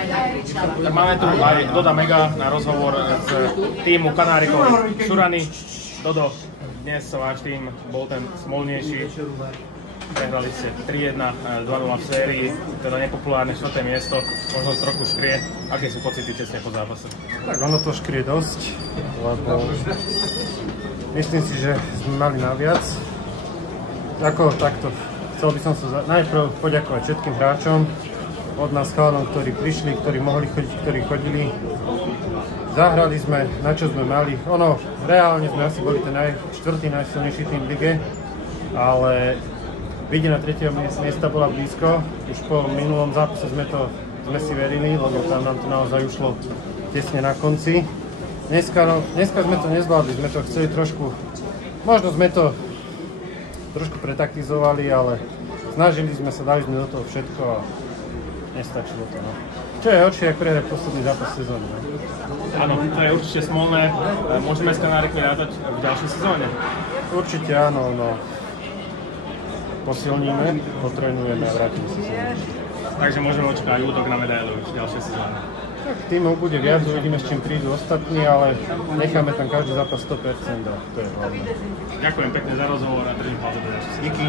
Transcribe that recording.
Tak máme tu aj Doda Mega na rozhovor s týmu Kanárikov Šurany. Dodo, dnes váš tým bol ten smolnejší. Prehrali ste 3-1, 2-0 v sérii, teda nepopulárne 4. miesto, možno trochu škrie. Aké sú pocity tesne po zápase? Tak ono to škrie dosť, lebo myslím si, že sme mali naviac. Ako takto, chcel by som sa najprv poďakovať všetkým hráčom, od nás chalanom, ktorí prišli, ktorí mohli chodiť, ktorí chodili. Zahrali sme, na čo sme mali. Ono, reálne sme asi boli ten štvrtý najsilnejší tým v lige, ale vidina 3. miesta bola blízko. Už po minulom zápase sme si verili, lebo tam nám to naozaj ušlo tesne na konci. Dneska sme to nezvládli, sme to chceli trošku, možno sme to trošku pretaktizovali, ale snažili sme sa, dali sme do toho všetko a nestačilo to. No. Čo je horšie, ako prehrať posledný zápas sezóny. No. Áno, to je určite smolné. Môžeme s Kanárikmi rátať v ďalšej sezóne? Určite áno, no. Posilníme, potrenujeme a vrátime sa sem. Takže môžeme očakávať útok na medailu v ďalšej sezóne. Tak tímov bude viac, uvidíme, s čím prídu ostatní, ale necháme tam každý zápas 100% a to je hlavné. Ďakujem pekne za rozhovor a držím palce do ďalšej. Díky.